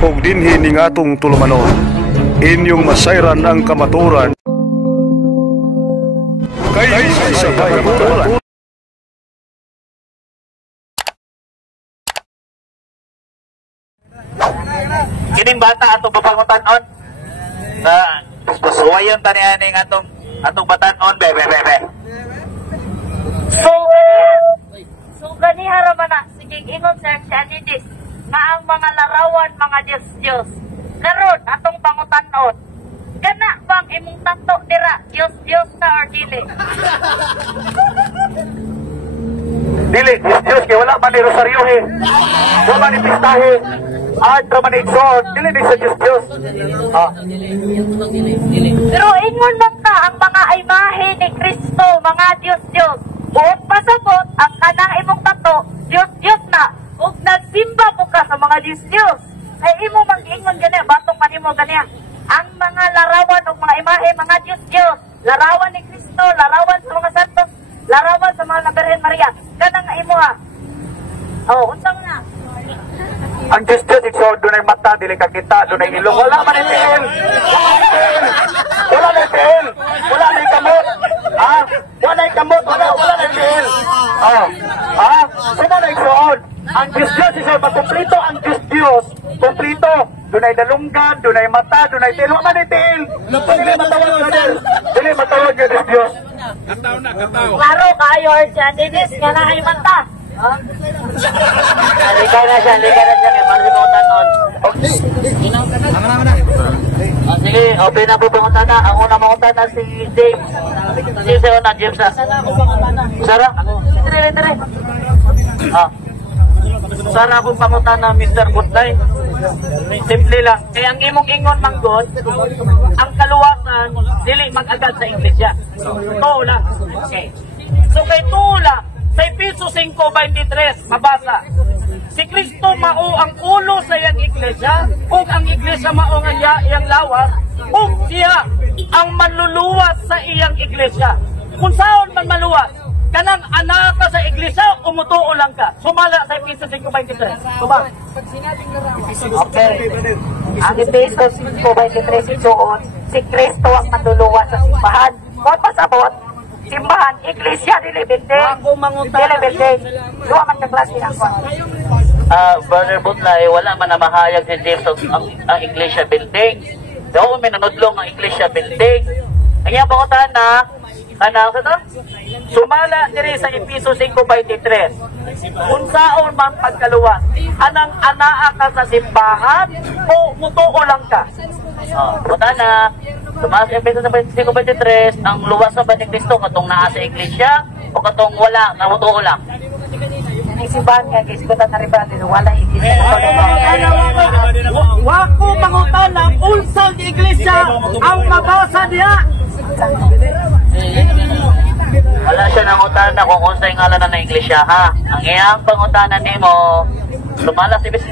ug dinhi ning atong tulumanon. Inyong masayran ang kamaturan kay sa kamaturan. Kining bata atong babangutan-on na gusuwayon tani aning atong batan-on be. So gani haramana sige ingon sa Anidis nga ang mga larawan mga Diyos karon atong bangutan-on kana bang imong tato dira Diyos na or dili? Dili Diyos kay wala man ni rosaryohe, wala man ni pistahe, adra man ni igsoon, dili di sa Diyos. Pero ingon man ta ang mga imahe ni Kristo mga Diyos buot pasabot ang kanang imong tato Diyos na ug nagsimba mo ka sa mga Diyos ay imo mag-ingon gani batok man imo gani ang mga larawan ug mga imahe mga Diyos larawan ni Kristo, larawan sa mga santos, larawan sa mga Birhen Maria kanang imo ha. Unsang na Ang Diyos igsoon dunay mata dili ka kita, dunay ilong, wala man ni tiil. Wala ni tiil. Wala ni kamot. Wala ni kamot, wala ni tiil. Sino na igsoon? Ang Diyos igsoon makumplito ang Diyos. Kumplito. Dunay dalunggan, dunay mata, dunay tiil, wala ni tiil. Dili matawag nga Diyos. Dili matawag nga Diyos. klaro kayo dyan dinis nga na ay mata. Likay na siya, paano si pangutan-on? Sige, open na po pangutan-na. Ang unang pangutan-na si James. Si Seona, James ha? Sarah? Dire. Sarah po pangutan-na Mr. Butlay. Simple lang. Kaya ang imong ingon manggod, ang kaluwasan, dili mag-agad sa Iglesia. Too lang. Okay. So kay too lang, sa Episo 5:23, mabasa. Si Kristo mao ang ulo sa iyang iglesia, ug ang iglesia mao ang iyang lawas, ug siya ang manluluwas sa iyang iglesia. Kung saan man maluwas, kanang anak ka sa iglesia, umutuo lang ka. Sumala sa Episo 5:23. Tuba. Okay. Ang Episo 5:23 isuon, si Kristo ang manluluwas sa simbahan. Kung pasabot, simbahan, iglesia, dili binding. Dili binding. Duwa man ka klase ang Brother Butlay, wala man na mahayag si James ang iglesia building. Daw may nanudlong ang iglesia building. Ang iyang pangutan na, kanang sa to? Sumala diri sa Episo 5:23. Kung saan man pagkaluwas, anang anaa ka sa simbahan o mutuo lang ka? Punta na, sumala sa Episo 5:23, ang luwas sa ba ni Kristo katong naa sa iglesia o katong wala, na mutuo lang? simbahan nga guys, ko na rin ba wala iglesia. Wako mangutan ang unsang iglesia ang mabasa niya. Wala siya nangutan na kung unsay ngalan na iglesia ha. Ang iyang pangutanan nimo, sumala sa Episo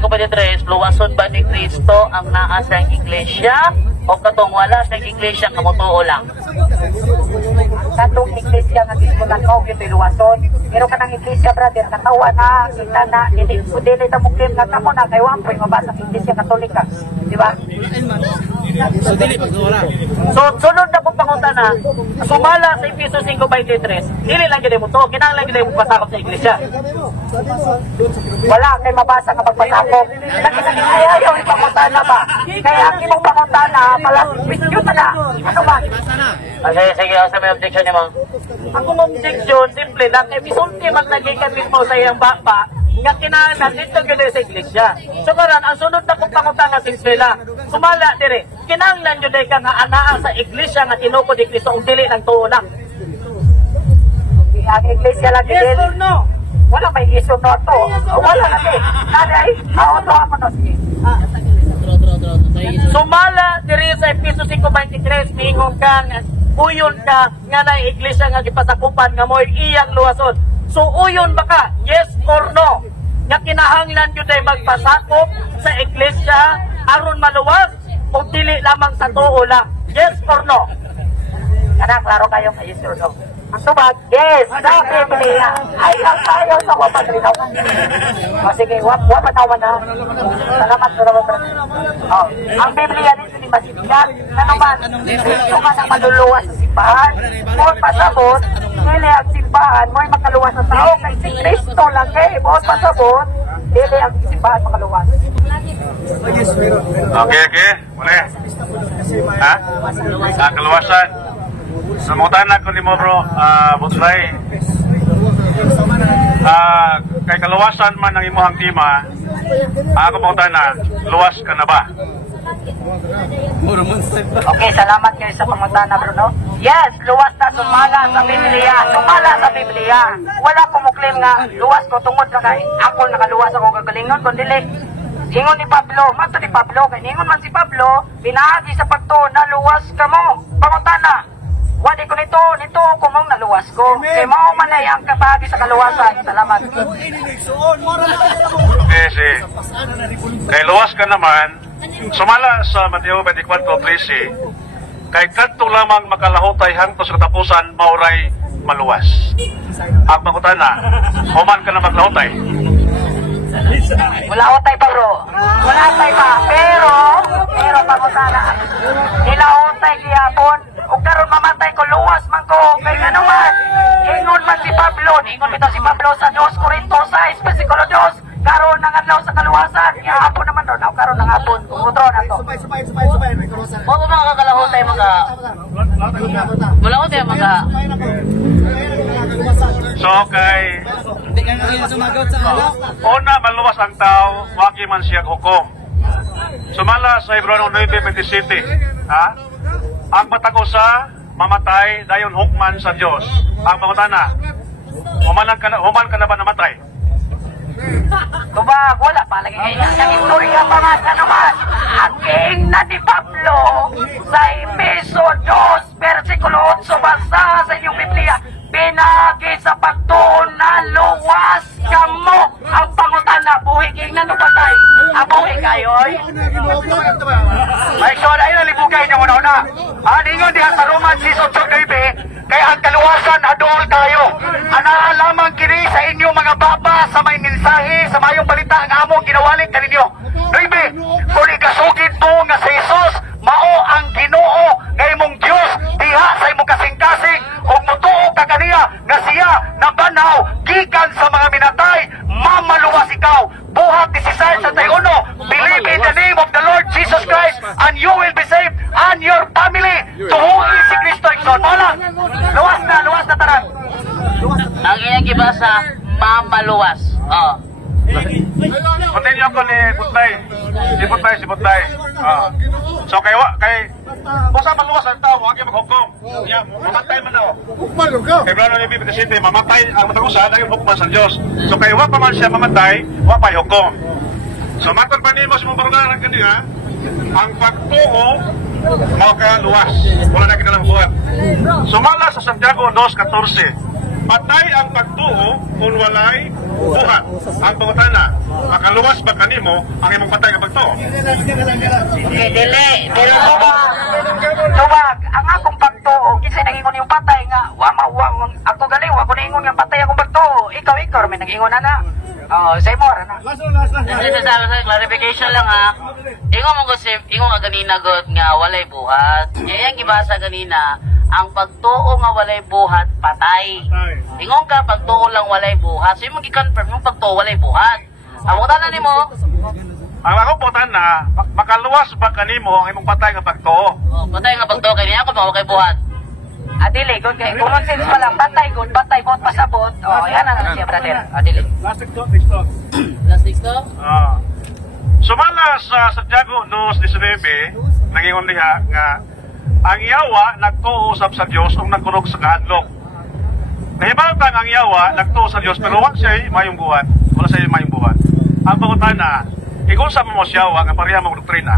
5:23, luwason ba ni Kristo ang naa sa iglesia o katong wala sa iglesia nga mutuo lang? Katong iglesia nga giskutan mo gyud luwason, pero kanang iglesia brother katawa na kita na dili ta muklim nga kamo na kay wampoy mabasa ang iglesia katolika, di ba? So dili pagwala. So sunod na pong pangutana, sumala sa Episo 5:23, dili lang gyud mo to, kinahanglan gyud mo pasakop sa iglesia. Wala kay mabasa nga pagpasakop. Ayaw ipangutana ba? Kaya ang imong pangutana pala question na. Ano ba? Sige, sa may objection ni Mang. Ang objection, simple lang, misulti man nagikan mismo sa iyang bapa, nga kinahanglan dito gyud sa iglesia. So karon ang sunod na kong pangutana simple lang. Sumala dire, kinahanglan gyud ka nga anaa sa iglesia nga tinuod ni Kristo ug dili lang tuo lang. Ang iglesia lang din. Yes or no? Wala may iso no to. Wala na din. Nanay, to mo no. Sumala diri sa Episo 5:23, mingon ka nga uyon ka nga na iglesia nga gipasakupan nga mo'y iyang luwason. So uyon ba ka? Yes or no? Nga kinahanglan yun ay magpasakop sa iglesia aron maluwas o dili lamang sa tuo lang? Yes or no? Kana klaro kayo kay yes or no? Ang tubag, yes, sa Biblia ay ang tayo sa wapatrinaw. O sige, wapatawa na. Salamat. O, ang Biblia nito ni Masinyan, ano man, dito ka na maluluwas sa simbahan. Kung pasabot, dili ang simbahan mo'y makaluwas sa tao. Kay si Kristo lang kay, kung pasabot, dili ang simbahan makaluwas. Okay. Muli. Ha? Kaluwasan. Samutan na ko ni mo bro, Butlay. Kay kaluwasan man ang imuhang tima, ako pamutan na, luwas ka na ba? Okay, salamat kayo sa pangutana, Bruno. Yes, luwas na sumala sa Biblia. Sumala sa Biblia. Wala ko muklim nga luwas ko tungod sa kay ako nakaluwas ako kagalingon kundi ingon ni Pablo, mato ni Pablo, kay ingon man si Pablo, pinagi sa pagto na luwas ka mo. Pangutana, wadi ko nito ko mong naluwas ko. Kay mao man ay ang kapagi sa kaluwasan. Salamat. Okay, kay luwas ka naman, sumala sa Mateo 24:13, kay kadto lamang makalahutay hangtod sa katapusan mauray maluwas. Ang pangutana, human ka na maglahutay. Wala utay pa bro. Wala utay pa. Pero pangutana, nilahutay gihapon. Ug karon mamatay ko luwas man ko. Kay ano man, ingon man si Pablo. Ingon bitaw si Pablo sa 2 Corintios 6, versikulo 2. Karon nang adlaw sa kaluwasan. Gihapon naman ron. Karon nang hapon. Utro na to. Mo ba makakalahutay mga? Wala ko tayo mga. So kay una maluwas ang tao, wagi man siya hukom. Sumala sa Hebreo 9:27, ha? Ang matag usa mamatay dayon hukman sa Dios. Ang pangutana, human ka na ba namatay? Tubag, wala pa lagi kayo ng istorya pa nga sa naman. Aking na ni Pablo sa Efeso 2, versikulo 8, basa sa inyong Biblia. Pinagi sa pagtuon na luwas ka mo. Ang pangutana, buhi king nanupatay. Ang buhi kayo, oy. May soda yun, nalibugay niyo una-una. Aningon diha sa Roman 6:8, kaya ang kaluwasan adool tayo. Anaalaman kini sa inyong mga baba sa may mensahe, sa mayong balita ang among ginawalik kaninyo. Ribe, kung ikasugid mo nga sa Jesus, mao ang Ginoo nga imong Dios diha sa imong kasing-kasing ug mutuo ka kaniya nga siya nabanaw gikan sa mga minatay, mamaluwas ikaw. Buhat 16 sa 1, believe in the name of the Lord Jesus Christ and you will be saved and your family. Tuhuin si Kristo ikson. Mo lang. Luwas na tanan. Ang iyang gibasa, mamaluwas. Oh. Continue ako ni Butlay. Si Butlay. So kay usa maluwas ang tao, wagi maghukom. Yeah, mamatay man daw. Kay Hebreo 9:27, mamatay ang matag usa dayon hukman sa Dios. So kay wa pa man siya mamatay, wa pa hukom. So matag pa nimo sa mga kaniya, ang pagtuo mao ka luwas. Wala na kinalang buhat. Sumala sa Santiago 2:14. Patay ang pagtuo kung walay buhat. Ang pangutana, makaluwas ba kanimo ang imong patay nga pagtuo? Dili. Tubag, ang akong pagtuo, kasi nag-ingon yung patay nga, wamawang, ako galing, wako na-ingon nga patay akong pagtuo. Ikaw, may nag-ingon na. Say more, na. Sa clarification lang ha. Ingon mo gusip, ingon nga ganina god nga walay buhat. Yang gibasa ganina, ang pagtuo nga walay buhat, patay. Ingon ka, pagtuo lang walay buhat. So yung mag-confirm yung pagtuo walay buhat. Ang mutana ni mo? Ang akong putan na, makaluwas ba kanimo ang imong patay nga pagtuo? Patay nga pagtuo, kaya niya ako mawakay buhat. Adili, good kay common sense pa lang, patay bot pasabot. Yan na siya, brother. Adili. Last TikTok. Sumala sa Santiago 2:19, nangingon diha nga ang yawa nagtuusap sa Dios ug nagkurog sa kahadlok. Nahibawtan ang yawa nagtuo sa Dios pero wala siya mayong buhat. Wala siya mayong buhat. Ang pangutana, igusa mo siya wa nga pareha mo doktrina.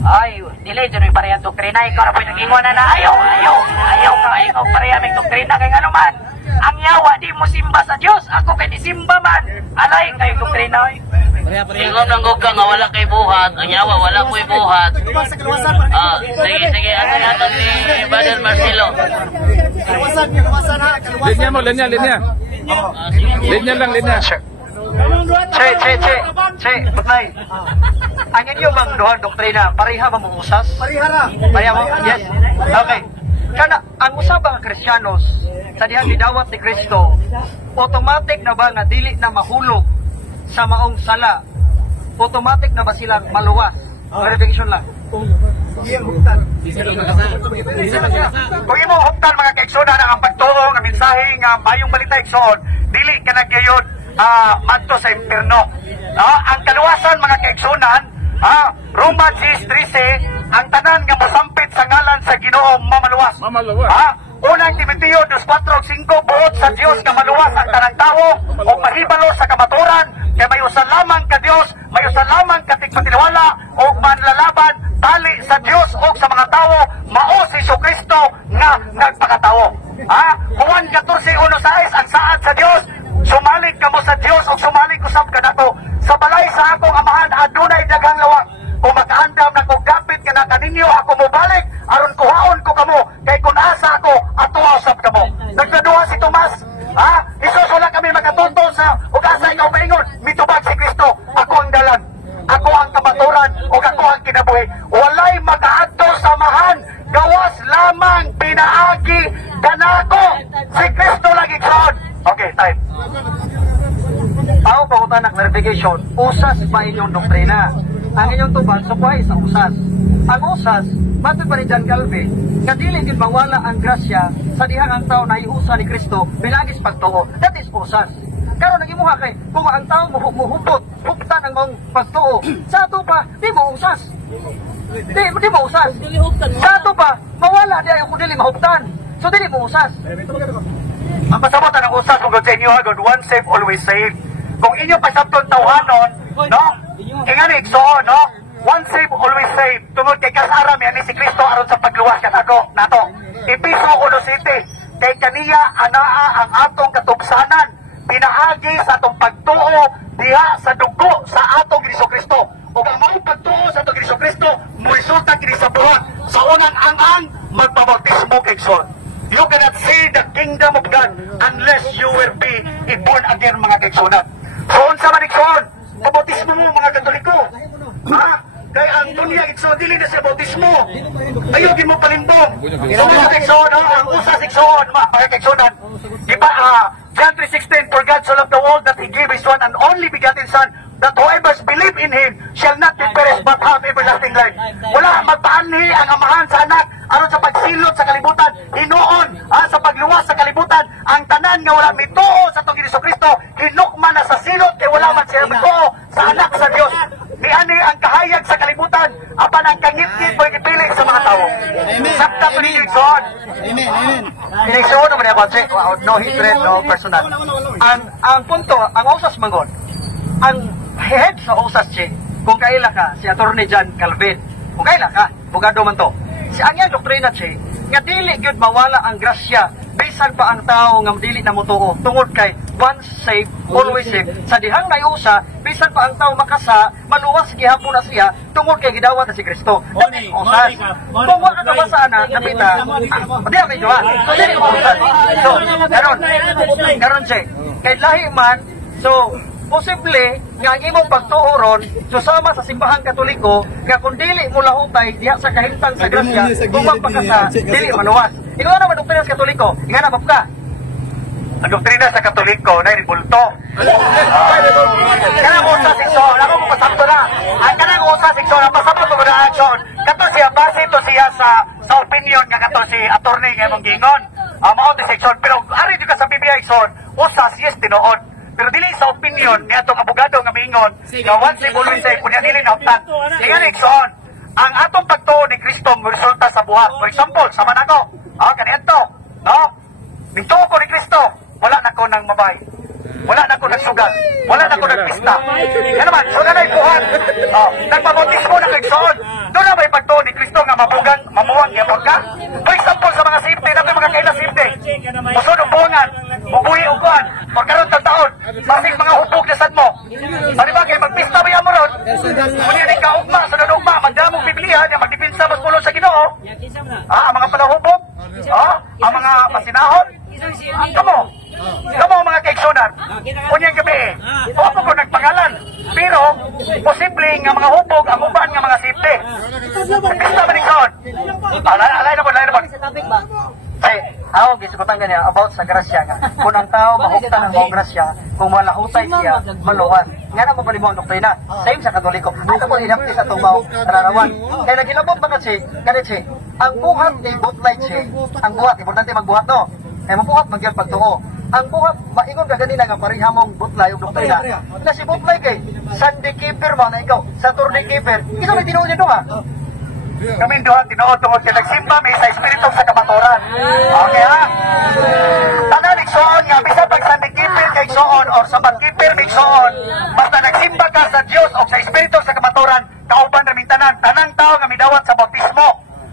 Ay, dili dyan yung parehang doktrina. Ikaw na po yung nag-ingon na ayaw parehang doktrina. Kaya nga naman, ang yawa di mo simba sa Diyos. Ako kay di simba man. Alay kayo doktrina. Ingon ng gugka nga wala kay buhat, ang yawa wala ko'y buhat. Sige, ano nato ni Brother Marcelo? Linya mo, linya. Linya lang, linya. Che, Butlay. Ang inyong mga duhang doktrina, pareha ba mong usas? Pareha mo? Yes. Okay. Kana, ang usabang Kristiyanos, sa dihang gidawat ni Kristo, automatic na ba nga dili na mahulog sa maong sala? Automatic na ba silang maluwas? Verification lang. Kung imong huptan mga kaigsoon na ang pagtuo nga mensahe nga mayong balita igsoon, dili ka nagyayod madto sa impierno. Ang kaluwasan mga kaigsunan, Romans 6:13, ang tanan nga mosampit sa ngalan sa Ginoo mamaluwas. Unang Timoteo 2:4-5, buot sa Dios nga maluwas ang tanang tao o mahibalo sa kamaturan, kaya may usan lamang ka Dios, may usan lamang ka tigpatiliwala o manlalaban tali sa Dios o sa mga tao, mao si Jesucristo nga nagpakatao. Juan 14:1-6, ang saad sa Dios, sumalig ka mo sa Dios o sumalig usab ka nato. Sa balay sa akong amahan adunay daghang lawak. Kung makaandam na kong gapit ka na kaninyo ako mobalik, aron kuhaon ko kamo, kay kung asa ako, atuwa usab kamo. Nagsaduha si Tomas, Isus wala kami makatuto sa ugasa ikaw maingon, mitubag si Kristo, ako ang dalan, ako ang kamaturan, o ako ang kinabuhi. Walay makaadto sa amahan, gawas lamang pinaagi kanako, si Kristo lagi kaon. Okay, time. Tao pangutan ng clarification, usas ba inyong doktrina? Ang inyong tubag, subuhay sa usas. Ang usas, matod pa ni John Calvin, kadili din mawala ang grasya sa dihang ang tao na iusa ni Kristo, bilagis pagtuo. That is usas. Karon nagimuha kay, kung ang tao muhupot, huptan ang mong pagtuo. Sa ato pa, di mo usas. Di mo usas. Sa ato pa, mawala di ayaw kung dili mahuptan. So dili mo usas. Ang pasabot ang usas kung sa inyo, once saved, always saved. Kung inyo pasabton tawhanon, no? Ingani igsoon, no? Once saved, always saved. Tungod kay kasara mi ani si Kristo aron sa pagluwas kanako nato. Episo 1:7, kay kaniya anaa ang atong katugsanan, pinaagi sa atong pagtuo diha sa dugo sa atong Kristo. Ug ang mao pagtuo sa atong Kristo mo resulta kini sa buhat sa unang ang magpabautismo kay igsoon. You cannot see the kingdom of God unless you will be born again mga kaigsoon. So unsa man igsoon? Pabautismo mo mga Katoliko. Kaya ang dunya igsoon dili na sa bautismo. Ayogin mo palimbong. So mga igsoon, ang usas igsoon, mga kaigsoon. Diba, John 3:16, for God so loved the world that He gave His one and only begotten Son, that whoever believe in Him shall not be perished but have everlasting life. Wala magpaanhi ang amahan sa anak aron sa pagsilot sa kalibutan, hinuon sa pagluwas sa kalibutan, ang tanan nga wala mituo sa tong Kristo, hinukman na sa silot kay wala man siya mituo sa anak sa Dios. Niani ang kahayag sa kalibutan, apan ang kangit-ngit mo ipili sa mga tao. Sakta pa ninyo igsoon. Amen. Igsoon naman ako, no hatred, no personal. Ang punto, ang usas mangon, ang head sa usas, kung kaila ka, si Atty. John Calvin, kung kaila ka, bugado man to. Si ang yan doktrina, nga dili gyud mawala ang grasya, bisan pa ang tao nga dili na mutuo, tungod kay once saved, always saved. Sa dihang nayusa, bisan pa ang tao makasa, maluwas gihapon na siya, tungod kay gidawat na si Kristo. Dili usas. Kung wala ka sa ana, napita, di ako medyo so dili usas. So, karon kay lahi man, so, posible nga ang imong pagtuoron susama sa simbahang Katoliko nga kung dili mo lahutay diha sa kahimtang sa grasya kung magpakasa dili manuwas. Ikaw naman doktrina sa Katoliko, ingana ba ka? Ang doktrina sa Katoliko na ibulto. Kanang usas igsoon, ako mo pasabto na. Ang kanang usas igsoon, ang pasabto ko na action. Kato siya, base ito siya sa opinion nga kato si attorney nga mong gingon. Mao di section, pero ari di ka sa Biblia igsoon, usas yes tinuod. Pero dili sa opinion ni atong abogado nga miingon nga once saved always saved kunya dili na uptan. Ingon igsoon, ang atong pagtuo ni Kristo resulta sa buhat. For example, sama nako, kaniadto, no? Bituo ko ni Kristo, wala na ko nang mabay. Wala na ko nagsugal. Wala na ko nagpista. Yan naman, so na buhat. Nagpabautismo na kay igsoon. Doon na may pagtuo ni Kristo nga mabugang, mamuwang yapon ka. For example, sa mga safety, na mga kaila safety. Musod ang buwangan, mabuhi uguan, magkaroon ng taon, masing mga hupog na sad mo. Sa diba kayo magpista Muli ni kaugma sa nunugma, magdamong Biblia, niya magdipinsa mas pulo sa Ginoo. Ang mga palahubog, ang mga masinahon. Kamo mga kaigsunan. Unyang gabi, ako ko nagpangalan. Pero, posible nga mga hubog, ang uban nga mga safety. Pista ba ni Kaon? Alay na po. Ako, gisugutan ganyan about sa grasya nga. Kung ang tao mahuktan ang mga grasya, kung malahutay siya, maluwan. Nga na mo bali mo ang doktrina. Same sa Katoliko. Ito po hinapti sa itong mga nararawan. Kaya nagilabot mga ganit si, ang buhat ni butlay si, ang buhat, importante magbuhat no. Kaya mabuhat magyang pagtuo. Ang buhat, maingon ka ganina nga parihamong butlay o doktrina. Na si butlay kay, Sunday keeper mo na ikaw, Saturday keeper. Ikaw may tinuon niyo ha? Kami doon, tinuod tungod siya nagsimba, may sa espiritu sa kamaturan. Okay ha? Tanan, iksoon nga, bisa pag Sunday keeper kay iksoon, or sabat keeper may iksoon, basta nagsimba ka sa Diyos o sa espiritu sa kamaturan, kauban na mintanan, tanang tao nga midawat sa bautismo.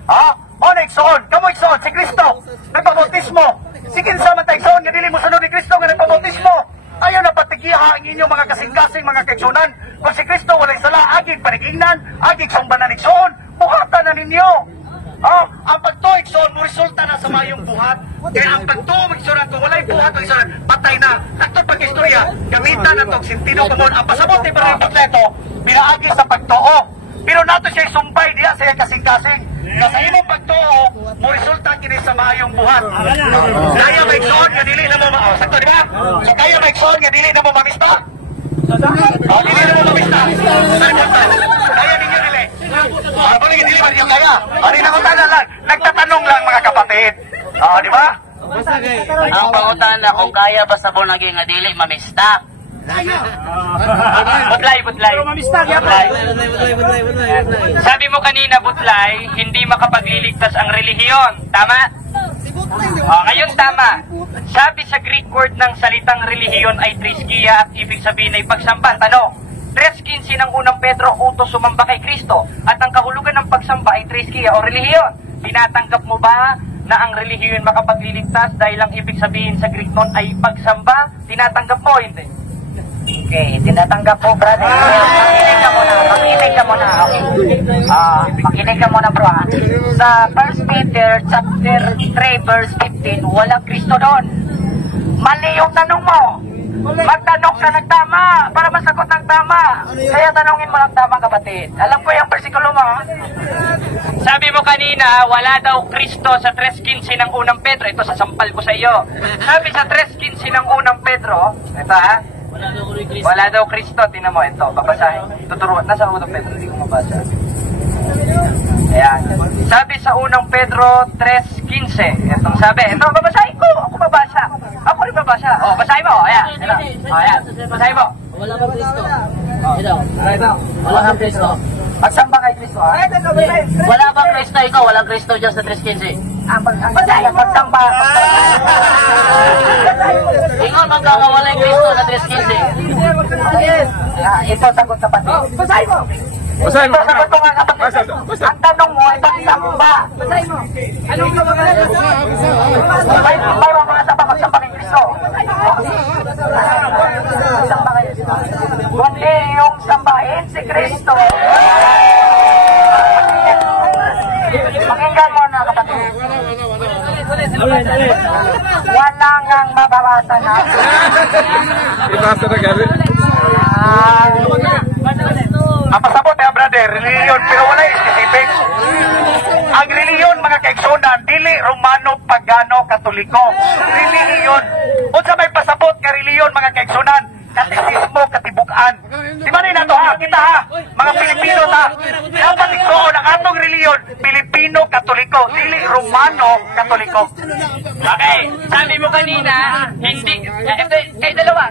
Ha? O na iksoon, kamo iksoon, si Kristo, nagpabautismo. Sikin sa mata iksoon, nga dili mo sunod ni Kristo nga nagpabautismo. Ayaw na patigiha ang inyong mga kasing-kasing mga kaigsunan. Kung si Kristo walay sala, agig panigingnan, agig sumbanan iksoon, buhatan na ninyo. Ang pagtuig iksoon mo resulta na sa mayong buhat. Kaya ang pagtuig iksoon kung walay buhat o iksoon, patay na. Ato pag-istorya, gamitan na itong sintino kumon. Ang pasabot ni Brother Butleto, binaagi sa pagtuo. Pero nato siya sumpay diya sa kasing-kasing. Sa imong pagtuo, mo resulta kini sa mayong buhat. Kaya may iksoon nga dili na mo sakto di ba? So kaya may iksoon nga dili na mo mamista. Dili na mo mamista. Kaya ninyo dili. Balik dili ba yung kaya? Ari na ko tanan lang. Nagtatanong lang mga kapatid. Di ba? Ang pangutan na kung kaya ba sa bunagi nga dili mamista. Butlay. Sabi mo kanina, Butlay, hindi makapagliligtas ang relihiyon. Tama? Ngayon tama. Sabi sa Greek word ng salitang relihiyon ay triskia at ibig sabihin ay pagsamba. Tanong, 3:15 ng unang Pedro, utos sumamba kay Kristo. At ang kahulugan ng pagsamba ay triskia o relihiyon. Tinatanggap mo ba na ang relihiyon makapagliligtas dahil ang ibig sabihin sa Greek nun ay pagsamba? Tinatanggap mo, hindi? Okay, tinatanggap po, brother. Makinig ka muna. Okay. Makinig ka muna, bro. Sa 1 Peter chapter 3 verse 15, walang Kristo doon. Mali yung tanong mo. Magtanong ka ng tama para masagot ng tama. Kaya tanongin mo ng tama, kapatid. Alam ko yung versikulo mo. Sabi mo kanina, wala daw Kristo sa 3:15 ng unang Pedro. Ito, sasampal ko sa iyo. Sabi sa 3:15 ng unang Pedro, ito ha, wala daw Kristo. Tingnan mo, ito, babasahin. Tuturuan, nasa unang Pedro, hindi ko mabasa. Ayan. Sabi sa unang Pedro 3:15, itong sabi, ito, babasahin ko, ako babasa. Ako rin babasa. Basahin mo, ayan. Ayan, basahin mo. Wala kang Kristo. Wala kang Kristo. Pagsamba kay Kristo, ha? Wala bang Kristo ikaw? Walang Kristo dyan sa 3:15. Basahin, pagsamba. Ikaw magkakawala yung Kristo sa 3:15. Ito sagot sa pati. Basahin mo. Basahin mo. Sagot ko nga kapatid. Ang tanong mo ay pagsamba. Basahin mo. Anong yung mga mga samba pagsamba kay Kristo? Pagsamba kayo. Kundi yung sambahin si Kristo. Pakinggan mo na, kapatid. Wala ngang mabawasan natin. Ibasa na galit. Ang pasabot brother, reliyon, pero wala specific. Ang reliyon, mga kaigsunan, dili Romano, Pagano, Katoliko. Reliyon. Unsa may pasabot ka reliyon, mga kaigsunan? Katekismo, katibukan. Di ba na ito ha? Kita ha? Mga Pilipino ha? Dapat igsoon ang atong reliyon, Pilipino, Katoliko, dili Romano, Katoliko. Okay, sabi mo kanina, hindi, kayo dalawa.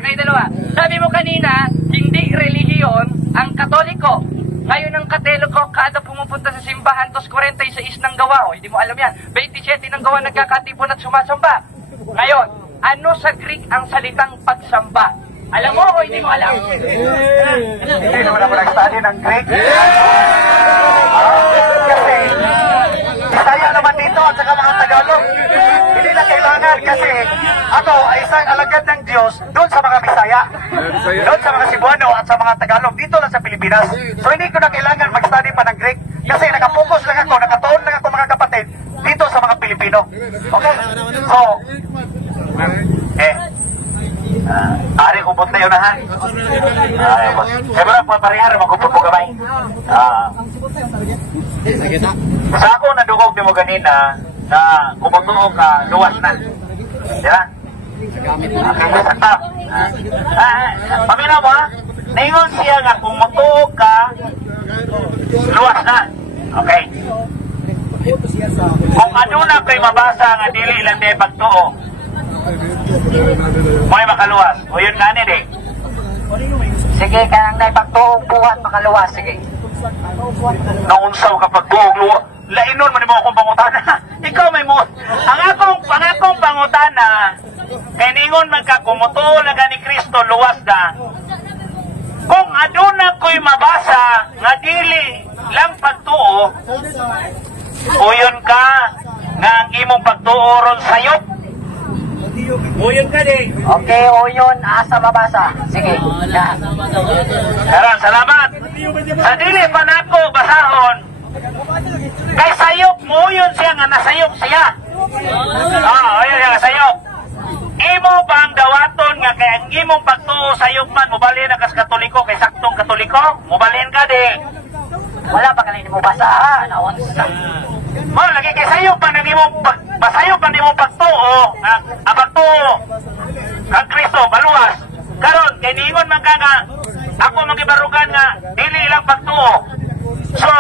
Sabi mo kanina, hindi relihiyon ang Katoliko. Ngayon ang Katoliko, kada pumupunta sa simbahan, 46 ng gawa. Hindi mo alam yan. 27 ng gawa nagkakatipon at sumasamba. Ngayon, ano sa Greek ang salitang pagsamba? Alam mo o hindi mo alam? Hindi naman ako nag-study ng Greek. Kasi, Bisaya naman dito at saka mga Tagalog. Hindi na kailangan kailangan kasi ako ay isang alagad ng Diyos doon sa mga Bisaya, doon sa mga Cebuano at sa mga Tagalog, dito lang sa Pilipinas. So hindi ko na kailangan mag-study pa ng Greek kasi nakapokus lang ako, nakatuon lang ako mga kapatid dito sa mga Pilipino. Okay? So, ari kupot na yun na ha. Siyempre, parehara magkupot po kamay. Sa ako nadukog din mo ganina na kumutuo ka luwas na. Diba? Paminaw mo ha? Ningon siya nga kumutuo ka luwas na. Okay. Kung ano na kayo mabasa nga dili lang di pagtuo, may makaluwas. O yun nga nid eh. Sige, kanang na ipagtuong buhat makaluwas. Sige. Naunsaw kapag buong luwa. Lainon man mo akong pangutana. Ikaw may mo. Ang akong pangutana, kay ningon magkakumutuo na ni Kristo luwas na. Kung aduna ko'y mabasa nga dili lang pagtuo, uyon ka nga ang imong pagtuo ron sayop. Uyon ka di. Okay, uyon, asa mabasa. Sige. Karon, salamat. Sa dili pa nako basahon, kay sayop mo uyon siya nga nasayop siya. Ayun siya nga sayop. Imo bang dawaton nga kay ang imong pagtuo sayop man, mubalhin na kas Katoliko, kay saktong Katoliko, mubalhin ka di. Wala pa kanina mo basa ha. Naunsa. Lagi kay sayop pa nang imong basayop pa nimo pagtuo, pagtuo kang Kristo baluwas. Karon kay ningon man ka nga ako magibarugan nga dili ilang pagtuo. So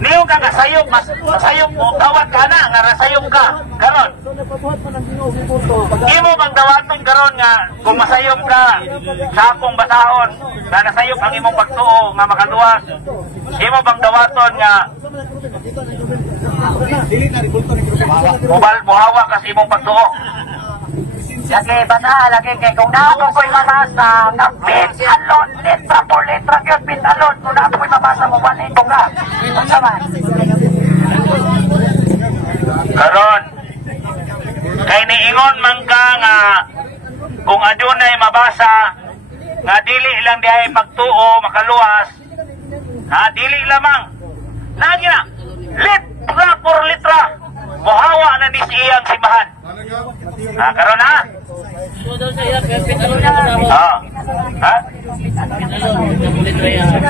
niyo ka nga sayop, masayop mo, tawag ka na nga nasayop ka. Karon imo bang dawaton karon nga kung masayop ka sa akong basahon nga nasayop ang imong pagtuo nga makaluwas, imo bang dawaton nga muhawa kasi imong pagtuo? Lagi basa, lagi kay kung naako ko'y mabasa, kapit alon, letra por letra, kapit alon, kung naako ko'y mabasa mo, walin ko ka. Masaman. Karon, kay niingon man ka nga kung adunay mabasa nga dili lang diay pagtuo makaluwas, dili lamang lagi na litra por litra muhawa na ni siyang simbahan. Karon ha?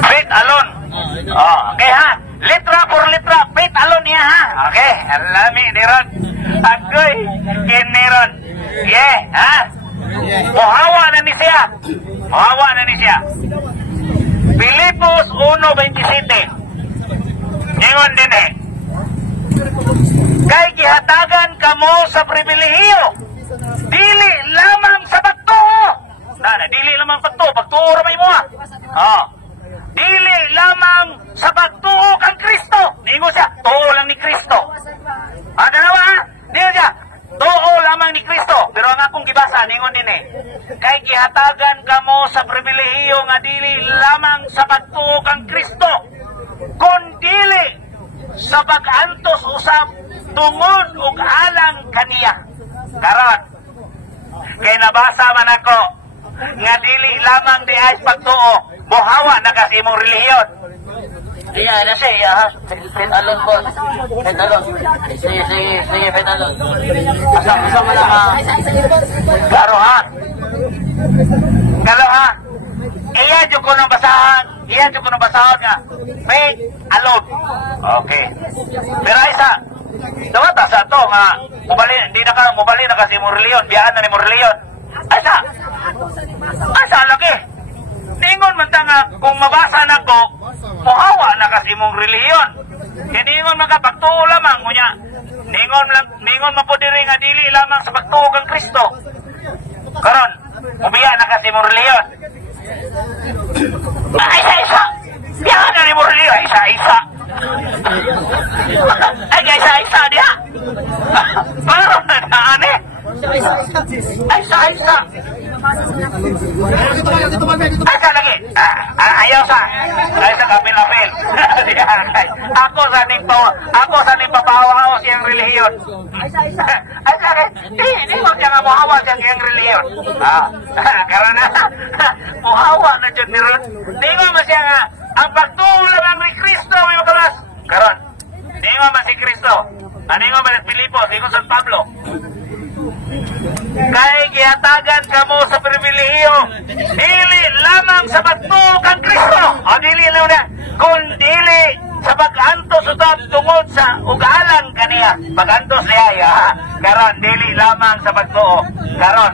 Faith alone. Okay ha? Litra por litra, faith alone niya ha? Okay, alami niron. Agoy, kiniron. Yeah, ha? Muhawa na ni siya. Muhawa na ni siya. Filipos 1:27. Ingon din eh. Kay gihatagan kamo sa pribilehiyo, dili lamang sa pagtuo. Dili lamang pagtuo, pagtuo ramay mo ha. Dili lamang sa pagtuo kang Kristo. Ningo siya, tuo lang ni Kristo. Dalawa ha? Ningo siya, tuo lamang ni Kristo. Pero ang akong gibasa, ningon din eh. Kay gihatagan kamo sa pribilehiyo nga dili lamang sa pagtuo kang Kristo, kundili sa pag-antos usab tungod ug alang kaniya. Karon kay nabasa man ako nga dili lamang di ay pagtuo, muhawa na kasi imong relihiyon. Iya, na siya ha. Faith alon po. Faith alon. Sige, faith alon. Asa mo lang ha. Klaro ha? Klaro ha? Iya jud ko nang basahan. Iya jud ko nang basahan nga faith alone. Okay. Pero isa, dawata sa to nga mubali na kasi imong reliyon, biyaan na ni imong reliyon. Asa lagi. Ningon man ta nga kung mabasa nako, muhawa na kasi imong reliyon. Kaya ningon man ka pagtuo lamang ngunya. Ningon man po diri nga dili lamang sa pagtuo kang Kristo. Karon, mubiya na kasi imong reliyon. Isa-isa. Biyaan na ni imong reliyon, isa-isa. Ay, isa-isa diha. Parang na daan eh. Isa-isa. Asa lagi? Ayaw sa kapil-apil. Ako sa ning papahawa siyang relihiyon. Ay sakit. Di mo siya nga muhawa siyang relihiyon. Karena muhawa na dyan ni Ron. Di mo man siya nga ang pagtulang ang ni Kristo may makalas. Karon. Di mo man si Kristo. Ano nga man Pilipos, di ko San Pablo. Kay gihatagan kamo sa pribilehiyo dili lamang sa pagtuo kang Kristo o dili lang na kung dili sa pag-antos utab tungod sa ugalan kaniya pag-antos niya karon dili lamang sa pagtuo karon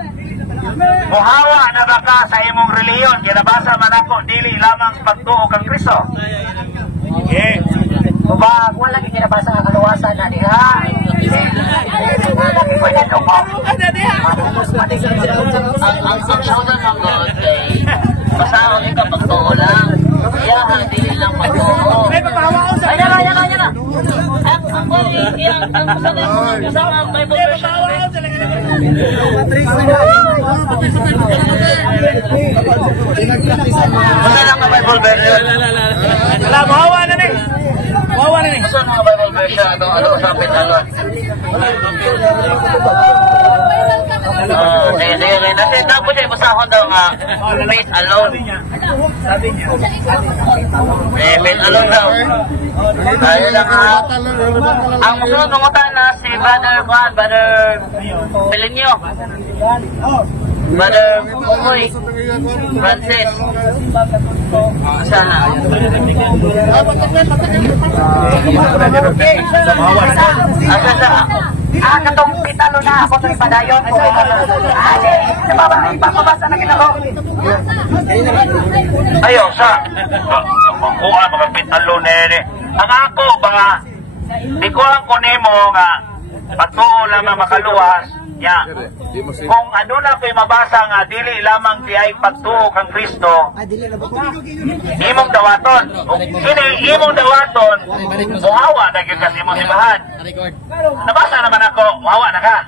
muhawa na baka sa imong reliyon ginabasa man ako dili lamang sa pagtuo kang Kristo. Okay. Ba, wala kang kinabasa ang kaluwasan na diha. Ang saudan ng God ay pasahon ka pagtuo lang. Kaya hindi lang pagtuo. Ayan na. Ang bali, ang kasama ang Bible version. Masa lang ang Bible version? Wala, mahawa na ni. Masa lang ang Bible version? Ito, ano sa Pitalon? Sige. Tapos siya, masahon daw nga faith alone. Faith alone daw. Ayun lang ha. Ang musunod nungutan na si Brother Pelinyo. Brother Umoy. Francis. Sana. Katong pitalo na ako sa padayon ko. Ipapabasa na kinako. Ayaw sa kuha mga pitalo nene. Ang ako mga di ko lang kunimo nga patuo lamang makaluwas ya. Kung ano na ko'y mabasa nga dili lamang di ay pagtuo kang Kristo imong dawaton kini imong dawaton muhawa na gyud kasi imong simbahan. Nabasa naman ako muhawa na ka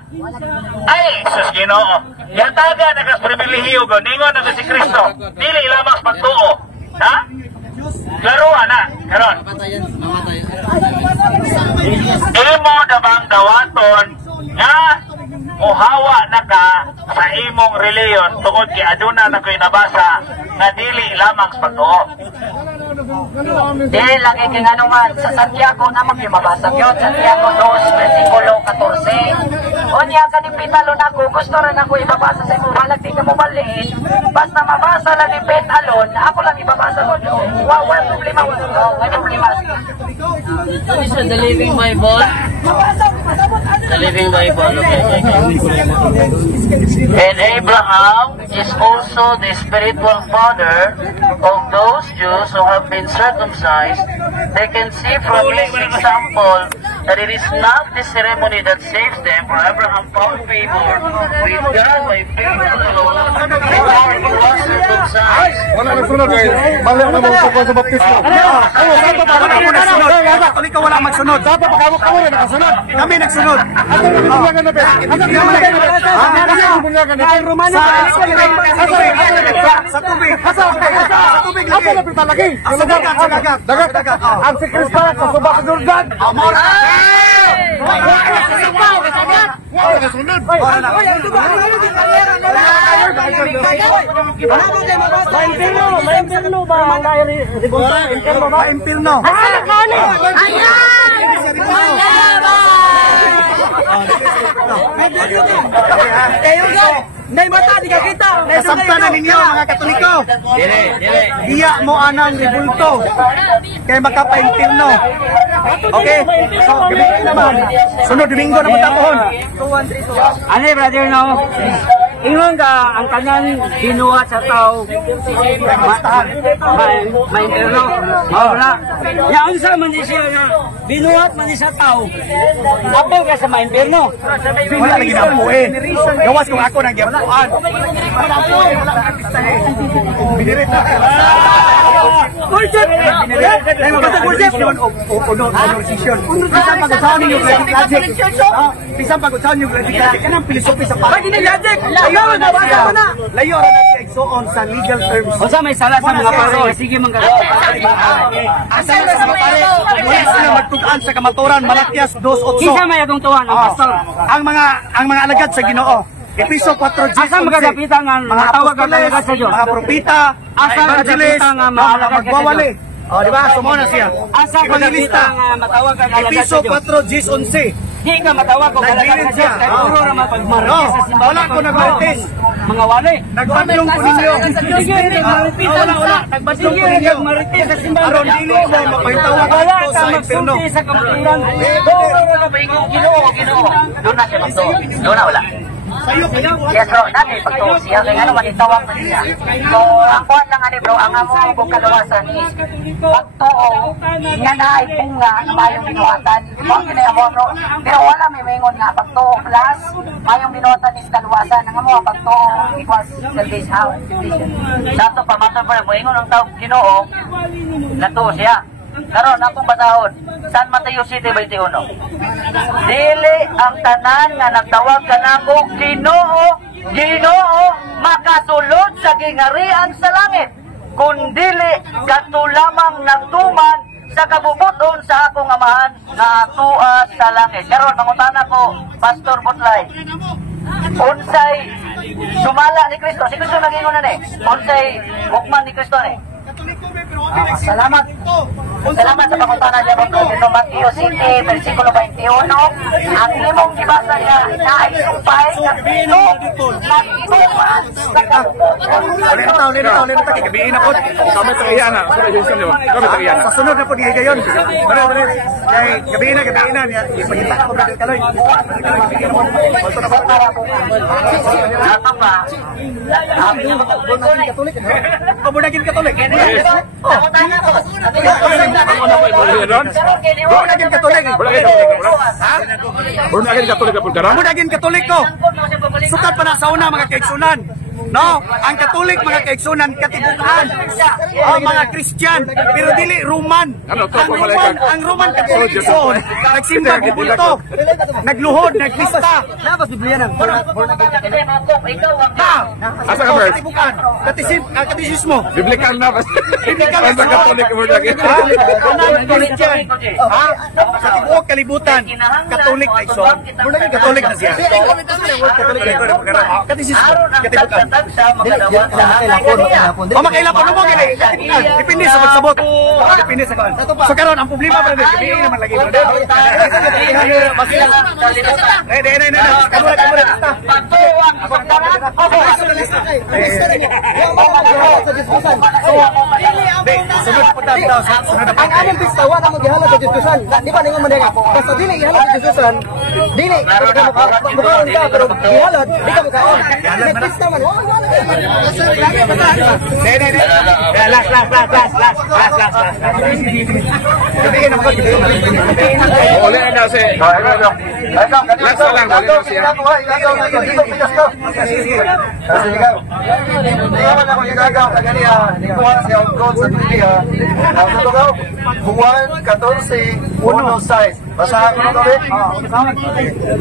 ay sus Ginoo yataga na kas pribilehiyo go ningon na si Kristo dili lamang sa pagtuo ha laruan na karon imo na bang dawaton nga muhawa na ka sa imong reliyon tungod kay aduna na ko'y nabasa nga dili lamang sa pagtuo. Dili lang ikinganuman sa Santiago naman yung mabasa yun. Santiago 2, versikulo 14. Unya kanipitalo na ko, gusto rin ako ibabasa sa imong balag, di ka mo maliit. Basta mabasa lang ni Pet Alon, ako lang ibabasa ko. Walang problema, walang problema. This is the Living Bible. The Living Bible, okay. And Abraham is also the spiritual father of those Jews who have been circumcised. They can see from his example that it is not the ceremony that saves them, for Abraham found favor with God by faith alone before he was circumcised. Wala nagsunod eh. Balik na mo sa baptismo. Katolik ka wala magsunod. Dapat pagkawak ka wala nakasunod. Kami nagsunod. Ano yung bunyagan na pera? Ano yung bunyagan na pera? Sa tubig. Sa tubig lagi. Ako na pitalagi. Sa dagat. Dagat. Ang si Kristo sa subak sa Jordan. Amor. Nay mata di ka kita. Kasamtanan ninyo mga Katoliko. Iya mo anang ribulto kay makapaintirno. Okay. So naman. Sunod Domingo na matapon. Ano brother no? Ingon ka ang kanyang binuhat sa tao may interno wala ya unsa man di siya na binuhat man sa tao apo ka sa may interno Wala lagi na po eh. Gawas kung ako nang giapuan. Binirit na. Bisang pag-usahan yung logic, kanang filosofi sa pare. Hindi logic. Layo na siya igsoon sa legal terms. O sa may sala sa mga pare, sige manggagawa. Asa na sa mga pare, wala sila magtutaan sa kamaturan, Malakias 2:8. Kinsa may atong tuwan ang pastor? Ang mga alagad sa Ginoo. Episo 4:11. Asa magagapitan nga mga tawag ang alagad sa Dios? Mga propeta, asa magagapitan nga mga alagad sa magwawali. O, di ba? Sumo na siya. Asa magagapitan nga matawag ang alagad Episo sa Dios? 4:11. Di ka matawag kung alagad sa Dios. Kaya puro naman pagmarites sa simbahan. Wala ko nagmarites. Mga wali. Nagbadyong ko ninyo. Wala. Nagbadyong ko ninyo. Marites sa simbahan. Aron dili mo mapahitawag Wala ko ka sa inferno. magsulti sa kamaturan. Ginoo. Doon na siya magtuo. Doon na wala. Yes bro, natin pagtuo siya. Kaya ano, manitawag mo siya. So, ang kuhan lang ani bro, ang amo kong kalawasan is pagtuo, nga na ay bunga na mayong binuhatan. Huwag ginayamo bro. Pero wala may mingon nga pagtuo plus, mayong binuhatan is kalawasan. Ang amo pagtuo equals service house. Dato pa, mato pa, moingon ang tawag Ginoo, natuo siya. Karon akong basahon, San Mateo City 21. Dili ang tanan nga nagtawag kanako Ginoo, Ginoo makasulod sa gingarian sa langit, kundili kadto lamang nagtuman sa kabubuton sa akong amahan nga atua sa langit. Karon mangutana ko, Pastor Butlay, unsay sumala ni Kristo? Si Kristo nag-ingon na ni. Unsay hukman ni Kristo ni? Salamat. Salamat sa pangutana niya mo dito Mateo City, versikulo 21. Ang imong gibasa niya na ay sumpay na Kristo nag-ituman sa kabubuton. Ulit na, kagabihin na po. Kami tagiyan na. Kami tagiyan na. Sa sunod na po niya gayon. Gabihin na. Ipagita ko, Brother Kaloy. Ato pa. Pabunagin Katolik. Pangutana ko. Pabunagin Katolik. Pabunagin Katolik ko. Sukat pa na sa una mga kaigsunan. No, ang Katolik mga kaigsunan katibukan. Mga Christian, pero dili Roman. Ang Roman Katolik son, nagsimba gibulto, nagluhod, naglista. Labas Biblia nang. Asa ka first? Katisismo. Biblikal na. Biblikal na. Asa Katolik mo lagi. Christian. Sa tibuok kalibutan, Katolik na iso. Katolik na siya. Katisismo. Katibukan. Makailapon mo gini. Depende sa pagsabot. Depende sa kan. So karon ang problema pa rin, gabihin naman lagi. Ang among pistawa na maghihalad sa Diyosan. Di ba ningon man nga? Basta dili ihalad sa Diyosan, dili mukhaon ka pero ihalad, di ka mukhaon. Pista man. Boleh na si. Last na lang, boleh na siya. Juan 14:1-6. Basahan ko na ulit.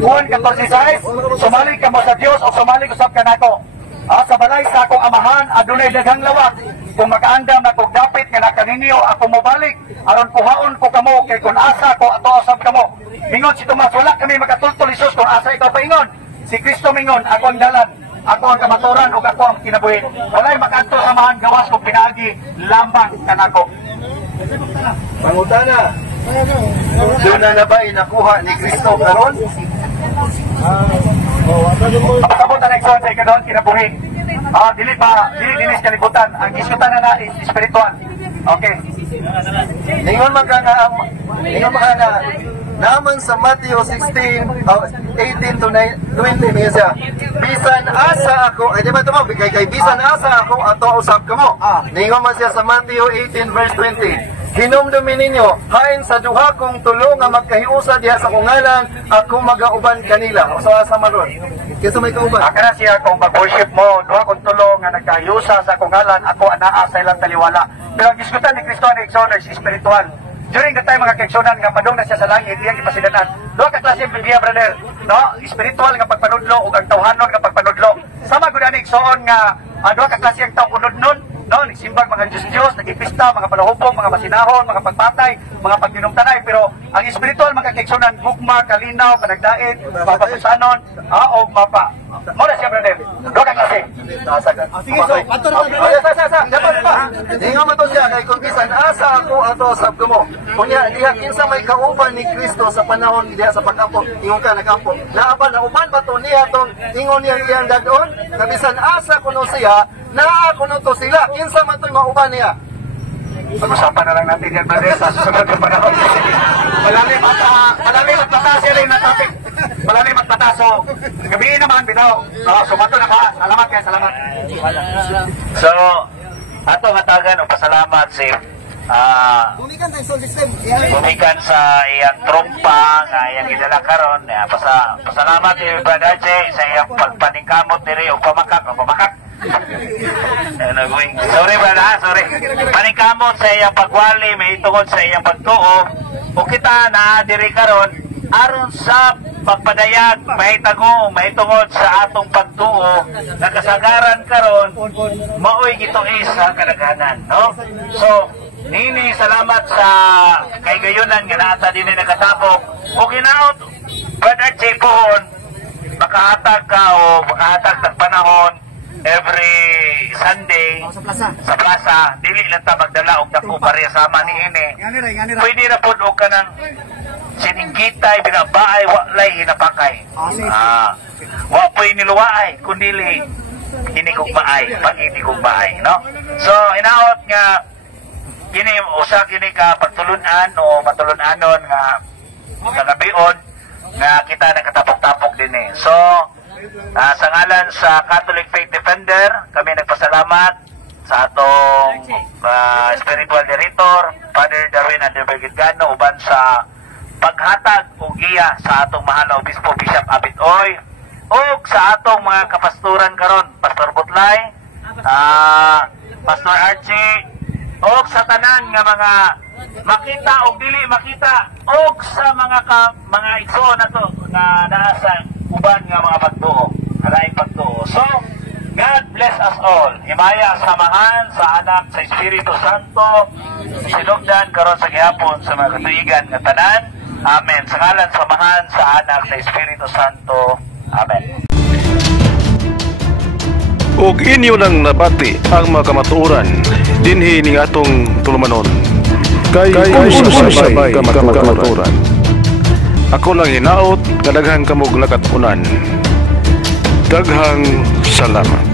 Juan 14:6. Sumali ka mo sa Dios o sumali usab ka nako. Sa balay sa akong amahan adunay daghang lawak. Kung makaandam na kog dapit nga nakaninyo ako mobalik aron kuhaon ko kamo kay kun asa ko ato usab kamo. Mingon si Tomas, wala kami makatultol Isus kung asa ikaw paingon. Si Kristo mingon, ako ang dalan, ako ang kamaturan ug ako ang kinabuhi. Walay makaadto sa amahan gawas kog pinaagi lamang kanako. Pangutana. Doon na ba inakuha ni Kristo karon? Pasabot na nagsuhan sa ikadon, kinabuhi. Dili dinis kalibutan. Ang isutan na is spiritual. Okay. Ingon man ka na, naman sa Matthew 16:18-20 niya siya. Bisan asa ako, ay di ba ito mo, kay bisan asa ako, ato usap ka mo. Ingon man siya sa Matthew 18:20. Hinumdumi ninyo, hain sa duha kong tulo nga magkahiusa diha sa kungalan, ako magauban kanila. O sa maron. Kesa may kauban. Akala siya kung mag-worship mo, duha kong tulo nga nagkahiusa sa kungalan, ako anaa sa ilang taliwala. Pero ang diskutan ni Kristo ni Exoner is spiritual. During the time mga kaigsonan nga padung na siya sa langit, iyang ipasidanan. Duha ka klase Biblia, brother. No? Spiritual nga pagpanudlo ug ang tawhanon nga pagpanudlo. Sama gud ani igsoon nga duha ka klase ang tawo kunod nun. No, nagsimbag mga Diyos, nagipista, mga palahubog, mga masinahon, mga pagpatay, mga pagtinumtanay. Pero ang spiritual mga kaigsonan, gugma, kalinaw, panagdait, mapapatusanon, o mapa. Muna siya, brother. Duha ka klase. Sige, so, ato na. Dapat pa. Hinga mo to siya, kay kung bisan asa ako ato sa mo. Kunya, diha kinsa may kauban ni Kristo sa panahon diha sa pagkampo, ingon ka nagkampo. Naaban na uban ba to niya tong ingon niya iyang dadon? Kabisan asa kuno siya, naa kuno to sila. Kinsa man to'y mauban niya? Pag-usapan na lang natin yan, brother, sa susunod na panahon. Malalim at mataas yan rin na topic. Malalim at mataas. So, gabihin naman, bitaw. Sumato na ka. Salamat kayo, salamat. So, ato hatagan o pasalamat si Bumikan sa soul system. bumikan sa iyang trumpa nga iyang gidala karon. Pasalamat ni Brother Che sa iyang pagpaningkamot diri o pamakak. Sorry brother, sorry. Paningkamot sa iyang pagwali, may tungod sa iyang pagtuo. O kita na diri karon aron sa pagpadayag, may tungod sa atong pagtuo, nakasagaran karon, maoy gituis sa kadaghanan, no? So, nini salamat sa kay gayunan nga naata din nagatapok. O kinaot, Brother Che pohon, makahatag ka o makahatag tag panahon every Sunday sa plaza, dili lang ta magdala og dako pareha sama ni ini. Pwede na pud og kanang siningkitay binabaay walay hinapakay. Wa po'y niluwaay kundili hinikugmaay, pag-hinikugmaay, no? So inaot nga kini usa kini ka pagtulunan o matulunanon nga kagabion nga kita nakatapok-tapok din eh. So sa ngalan sa Catholic Faith Defender, kami nagpasalamat sa atong spiritual director, Father Darwin Anderbergitgano, uban sa paghatag o giya sa atong mahal na Obispo Bishop Abit Oy, o sa atong mga kapasturan karon, Pastor Butlay, Pastor Archie, o sa tanan nga mga makita o dili makita, o sa mga igsoon na to na nasa uban nga mga pagtuo, halaing pagtuo. So, God bless us all. Himaya samahan sa anak sa Espiritu Santo, sinugdan karon sa gihapon sa mga katuigan nga tanan. Amen. Sa ngalan samahan sa anak sa Espiritu Santo. Amen. Ug inyo nang nabati ang mga kamatuoran dinhi ning atong tulumanon. Kay sabay kamatuoran. Ako lang hinaot, kadaghan kamog nakatunan. Daghang salamat.